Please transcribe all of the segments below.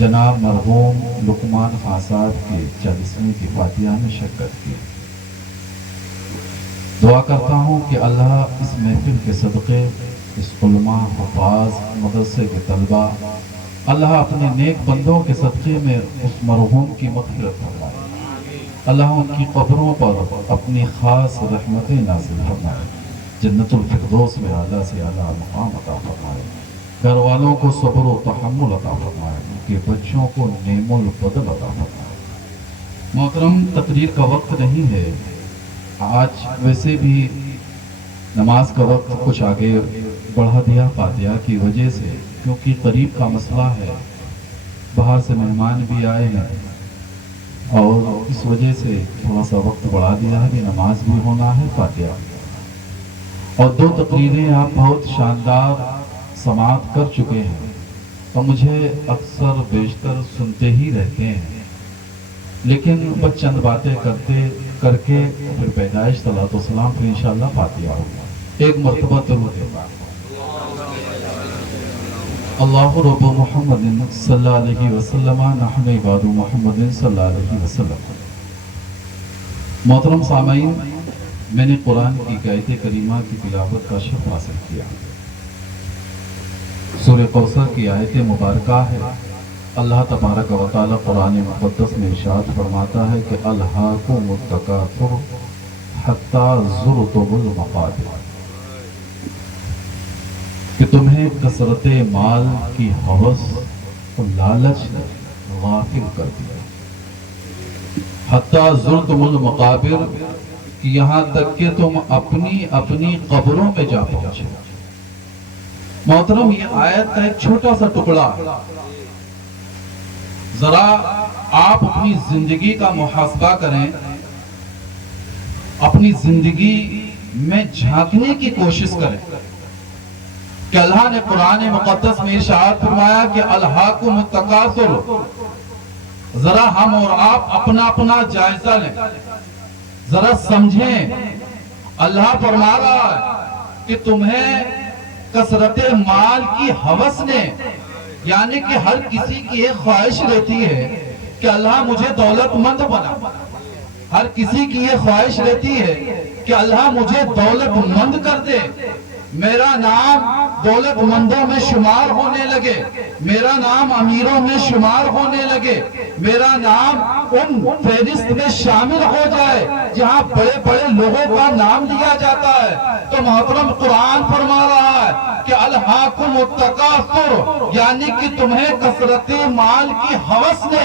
جناب مرحوم لقمان خان صاحب کی 40ویں کی فاتحہ میں شرکت کی۔ دعا کرتا ہوں کہ اللہ اس محفل کے صدقے، اس علماء، حفاظ، مدرسے کے طلباء، اللہ اپنے نیک بندوں کے صدقے میں اس مرحوم کی مغفرت فرمائے، اللہ ان کی قبروں پر اپنی خاص رحمتیں نازل فرمائے، جنت الفردوس میں اعلیٰ سے اعلیٰ مقام عطا فرمائے، گھر والوں کو صبر و تحمل عطا فرمائے، ان کے بچوں کو نعم البدل عطا فرمائے۔ محترم، تقریر کا وقت نہیں ہے، آج ویسے بھی نماز کا وقت کچھ آگے بڑھا دیا فاتحہ کی وجہ سے، کیونکہ قریب کا مسئلہ ہے، باہر سے مہمان بھی آئے ہیں اور اس وجہ سے تھوڑا سا وقت بڑھا دیا ہے کہ نماز بھی ہونا ہے، فاتحہ اور 2 تقریریں آپ بہت شاندار سماعت کر چکے ہیں اور مجھے اکثر بیشتر سنتے ہی رہتے ہیں، لیکن بس چند باتیں کر کے پھر پیدائش صلاۃ و سلام، پھر انشاءاللہ فاتحہ ہوگا۔ ایک مرتبہ درود پاک۔ اللہ رب محمد صلی اللہ علیہ وسلم، نحن عباد محمد صلی اللہ علیہ وسلم۔ محترم سامعین، میں نے قرآن کی آیت کریمہ کی تلاوت کا شرف حاصل کیا۔ سورہ کوثر کی آیت مبارکہ ہے، اللہ تبارک و تعالی قرآن مقدس میں ارشاد فرماتا ہے کہ الہاکم التکاثر حتی زرتم المقابر، کہ تمہیں کثرت مال کی ہوس اور لالچ نے غافل کر دیا، حتی زرتم المقابر، کہ یہاں تک کہ تم اپنی قبروں میں جا پہنچے۔ محترم، یہ آیت کا ایک چھوٹا سا ٹکڑا ہے، ذرا آپ اپنی زندگی کا محاسبہ کریں، اپنی زندگی میں جھانکنے کی کوشش کریں کہ اللہ نے قرآن مقدس میں ارشاد فرمایا کہ الہاکم التکاثر، ذرا ہم اور آپ اپنا جائزہ لیں، ذرا سمجھیں۔ اللہ فرما رہا ہے کہ تمہیں کثرت مال کی ہوس نے، یعنی کہ ہر کسی کی ایک خواہش رہتی ہے کہ اللہ مجھے دولت مند بنا، ہر کسی کی یہ خواہش رہتی ہے کہ اللہ مجھے دولت مند کر دے، میرا نام دولت مندوں میں شمار ہونے لگے، میرا نام امیروں میں شمار ہونے لگے، میرا نام ان فہرست میں شامل ہو جائے جہاں بڑے بڑے لوگوں کا نام لیا جاتا ہے۔ تو محترم، قرآن فرما رہا ہے کہ الہاکم التکاثر، یعنی کہ تمہیں کثرت مال کی ہوس نے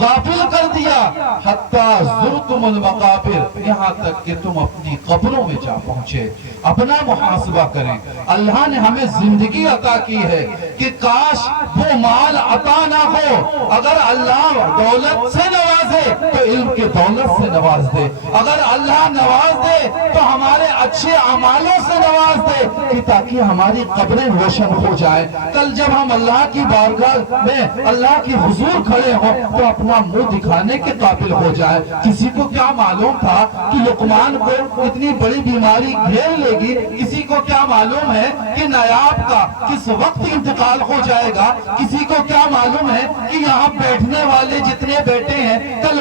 غافل کر دیا، حتی زرتم المقابر، یہاں تک کہ تم اپنی قبروں میں جا پہنچے۔ اپنا محاسبہ کریں، اللہ نے ہمیں زندگی عطا کی ہے کہ کاش وہ مال عطا نہ ہو۔ اگر اللہ دولت سے نوازے تو علم کے دولت سے نواز دے، اگر اللہ نواز دے تو ہمارے اچھے اعمالوں سے نواز دے، کہ تاکہ ہماری قبریں روشن ہو جائیں۔ کل جب ہم اللہ کی بارگاہ میں اللہ کی حضور کھڑے ہوں تو اپنا منہ دکھانے کے قابل ہو جائے۔ کسی کو کیا معلوم تھا کہ لقمان کو اتنی بڑی بیماری گھیر لے گی؟ کسی کو کیا معلوم ہے کہ نایاب کا کس وقت انتقال ہو جائے گا؟ کسی کو کیا معلوم ہے کہ یہاں بیٹھنے والے جتنے بیٹھے ہیں کل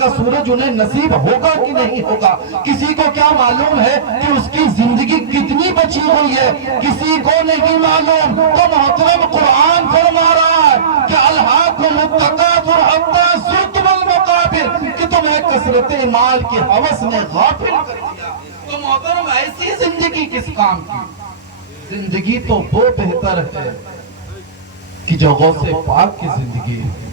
کا سورج انہیں نصیب ہوگا کہ نہیں ہوگا؟ کسی کو کیا معلوم ہے کہ اس کی زندگی کتنی بچی ہوئی ہے؟ کسی کو نہیں معلوم۔ تو محترم، قرآن فرما رہا ہے کہ الہاکم التکاثر حتی زرتم المقابر، کہ تمہیں کثرت مال کی ہوس نے غافل کر دیا۔ تو محترم، ایسی زندگی کس کام کی؟ زندگی تو وہ بہتر ہے کہ جو غوث پاک کی زندگی ہے،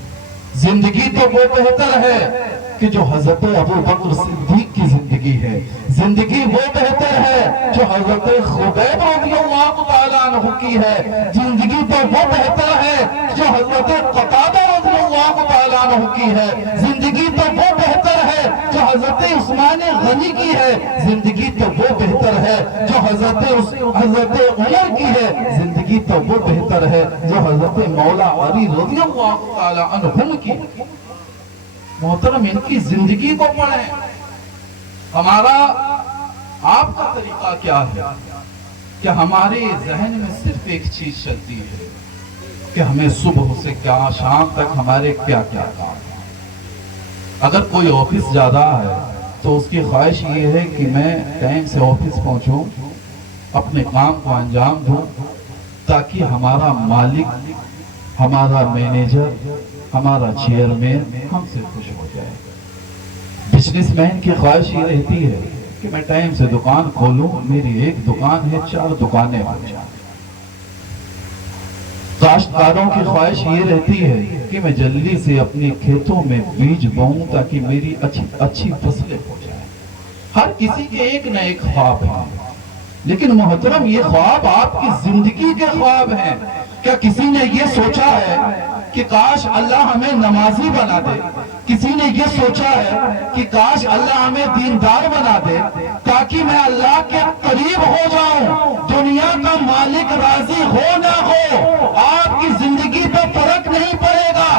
زندگی تو وہ بہتر ہے کہ جو حضرت ابو بکر صدیق کی زندگی ہے، زندگی وہ بہتر ہے جو حضرت خبیب رضی اللہ تعالیٰ عنہ کی ہے، زندگی تو وہ بہتر ہے جو حضرت قتادہ رضی اللہ تعالیٰ عنہ کی ہے، زندگی تو وہ بہتر ہے جو حضرت عثمان غنی کی ہے، زندگی تو وہ بہتر ہے جو حضرت عمر کی ہے، زندگی تو وہ بہتر ہے جو حضرت مولا علی رضی اللہ تعالیٰ عنہ کی ہے۔ محترم، ان کی زندگی کو پڑھیں۔ ہمارا آپ کا طریقہ کیا ہے کہ ہمارے ذہن میں صرف ایک چیز چلتی ہے کہ ہمیں صبح سے کیا شام تک ہمارے کیا کیا کام ہے۔ اگر کوئی آفس جاتا ہے تو اس کی خواہش یہ ہے کہ میں ٹائم سے آفس پہنچوں، اپنے کام کو انجام دوں، تاکہ ہمارا مالک، ہمارا مینیجر، ہمارا چیئرمین ہم سے خوش ہو جائے۔ بزنس مین کی خواہش یہ رہتی ہے کہ میں ٹائم سے دکان کھولوں، میری ایک دکان ہے 4 دکانیں ہو جائیں۔ کاشتکاروں کی خواہش یہ رہتی ہے کہ میں جلدی سے اپنے کھیتوں میں بیج بوؤں تاکہ میری اچھی فصلیں ہو جائیں۔ ہر کسی کے ایک نہ ایک خواب ہے، لیکن محترم یہ خواب آپ کی زندگی کے خواب ہیں۔ کیا کسی نے یہ سوچا ہے کہ کاش اللہ ہمیں نمازی بنا دے؟ کسی نے یہ سوچا ہے کہ کاش اللہ ہمیں دیندار بنا دے تاکہ میں اللہ کے قریب ہو جاؤں؟ دنیا کا مالک راضی ہو نہ ہو، آپ کی زندگی پہ فرق نہیں پڑے گا۔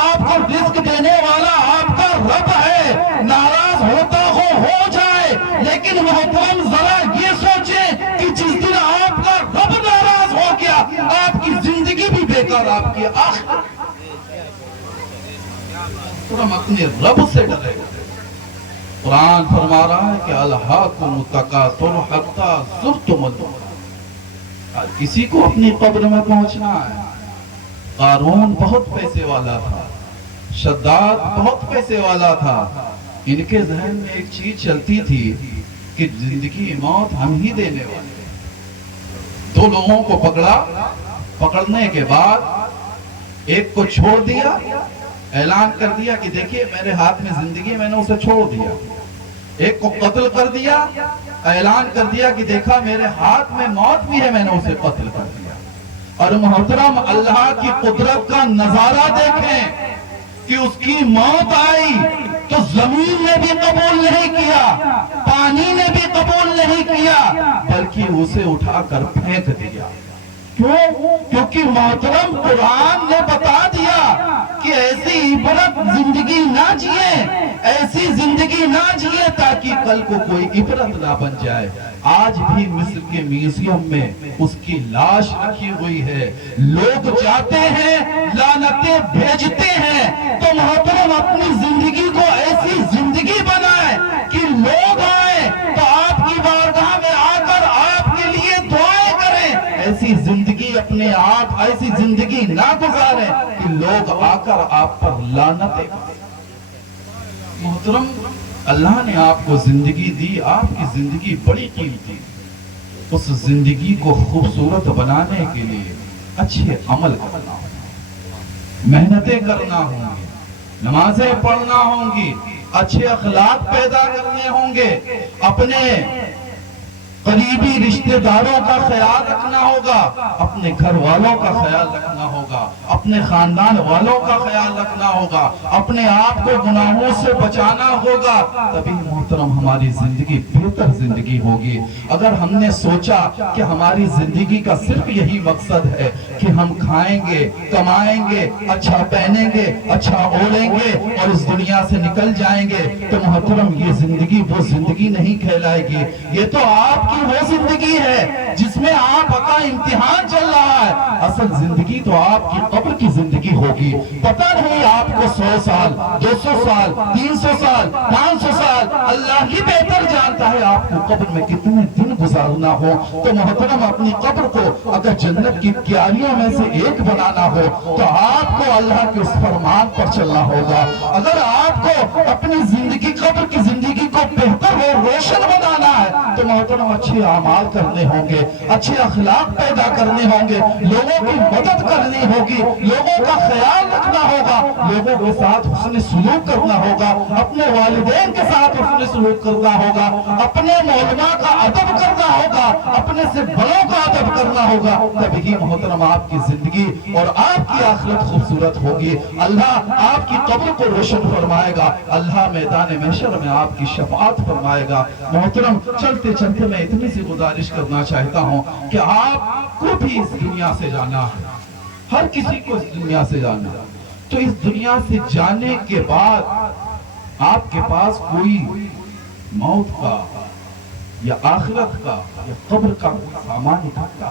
آپ کو رزق دینے والا آپ کا رب ہے، ناراض ہوتا ہو جائے، لیکن محترم ذرا یہ سوچیں کہ جس دن آپ کا رب ناراض ہو گیا، آپ کی زندگی بھی بیکار، آپ کی آخرت۔ ہم اپنے رب سے ڈرے گا۔ قرآن فرما رہا ہے کہ الہاکم التکاثر حتی زرتم المقابر۔ ہر کسی کو اپنی قبر میں پہنچنا ہے۔ قارون بہت پیسے والا تھا، شداد بہت پیسے والا تھا، ان کے ذہن میں ایک چیز چلتی تھی کہ زندگی موت ہم ہی دینے والے۔ 2 لوگوں کو پکڑا، پکڑنے کے بعد ایک کو چھوڑ دیا، اعلان کر دیا کہ دیکھیے میرے ہاتھ میں زندگی، میں نے اسے چھوڑ دیا۔ ایک کو قتل کر دیا، اعلان کر دیا کہ دیکھا میرے ہاتھ میں موت بھی ہے، میں نے اسے قتل کر دیا۔ اور محترم اللہ کی قدرت کا نظارہ دیکھیں کہ اس کی موت آئی تو زمین نے بھی قبول نہیں کیا، پانی نے بھی قبول نہیں کیا، بلکہ اسے اٹھا کر پھینک دیا۔ کیوں؟ کیونکہ محترم قرآن نے بتا دیا کہ ایسی عبرت زندگی نہ جیے، ایسی زندگی نہ جیے تاکہ کل کو کوئی عبرت نہ بن جائے۔ آج بھی مصر کے میوزیم میں اس کی لاش رکھی ہوئی ہے، لوگ جاتے ہیں، لعنتیں بھیجتے ہیں۔ تو محترم اپنی زندگی کو ایسی زندگی بنائیں کہ لوگ آئیں تو آپ کی بارگاہ میں آ کر آپ کے لیے دعائیں کریں۔ ایسی زندگی اپنے آپ، ایسی زندگی نہ گزاریں کہ لوگ آ کر آپ پر لعنتیں کریں۔ محترم اللہ نے آپ کو زندگی دی، آپ کی زندگی بڑی قیمتی، اس زندگی کو خوبصورت بنانے کے لیے اچھے عمل کرنا ہوگا، محنتیں کرنا ہوں گی، نمازیں پڑھنا ہوں گی، اچھے اخلاق پیدا کرنے ہوں گے، اپنے قریبی رشتہ داروں کا خیال رکھنا ہوگا، اپنے گھر والوں کا خیال رکھنا ہوگا، اپنے خاندان والوں کا خیال رکھنا ہوگا، اپنے آپ کو گناہوں سے بچانا ہوگا، تبھی محترم ہماری زندگی بہتر زندگی ہوگی۔ اگر ہم نے سوچا کہ ہماری زندگی کا صرف یہی مقصد ہے کہ ہم کھائیں گے، کمائیں گے، اچھا پہنیں گے، اچھا اوڑیں گے اور اس دنیا سے نکل جائیں گے، تو محترم یہ زندگی وہ زندگی نہیں کہلائے گی۔ یہ تو آپ کی وہ زندگی ہے جس میں آپ کا امتحان چل رہا ہے۔ اصل زندگی تو آپ کی قبر کی زندگی ہوگی۔ پتہ نہیں آپ کو 100 سال، 200 سال، 300 سال، 500 سال، اللہ ہی بہتر جانتا ہے آپ کو قبر میں کتنے دن گزارنا ہو۔ تو محترم اپنی قبر کو اگر جنت کی کیاریوں میں سے ایک بنانا ہو تو آپ کو اللہ کے اس فرمان پر چلنا ہوگا۔ اگر آپ کو اپنی زندگی، قبر کی زندگی کو بہتر اور روشن بنانا ہے تو محترم اچھے اعمال کرنے ہوں گے، اچھے اخلاق پیدا کرنے ہوں گے، لوگوں کی مدد کرنی ہوگی، لوگوں کا خیال رکھنا ہوگا، لوگوں کے ساتھ حسن سلوک کرنا ہوگا، اپنے والدین کے ساتھ حسن سلوک کرنا ہوگا، اپنے علماء کا ادب کرنا ہوگا، اپنے سے بڑوں کا ادب کرنا ہوگا، تبھی محترم آپ کی زندگی اور آپ کی آخرت خوبصورت ہوگی۔ اللہ آپ کی قبر کو روشن فرمائے گا، اللہ میدان محشر میں آپ کی شفاعت فرمائے گا۔ محترم چلتے چلتے میں اتنی سی گزارش کرنا چاہتا ہوں کہ آپ کو بھی اس دنیا سے جانا ہے، ہر کسی کو اس دنیا سے جانا ہے۔ تو اس دنیا سے جانے کے بعد آپ کے پاس کوئی موت کا یا آخرت کا یا قبر کا کوئی سامان اکٹھا،